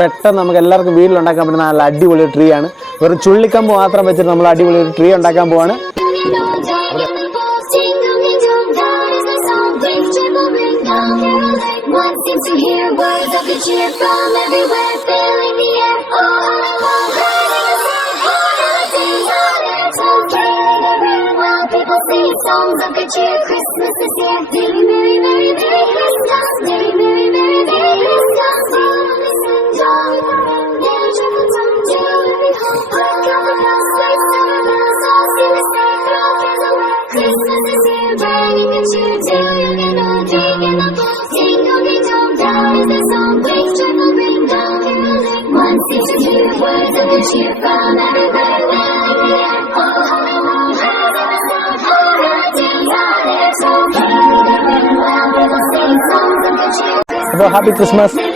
പെട്ടെന്ന് നമുക്ക് എല്ലാവർക്കും വീട്ടിലുണ്ടാക്കാൻ പറ്റുന്ന നല്ല അടിപൊളി ട്രീ ആണ് വെറും ചുള്ളിക്കമ്പ് മാത്രം വെച്ചിട്ട് നമ്മൾ അടിപൊളി ഒരു ട്രീ ഉണ്ടാക്കാൻ പോവാണ് Songs of good cheer, Christmas is here. cheer from we are happy Christmas.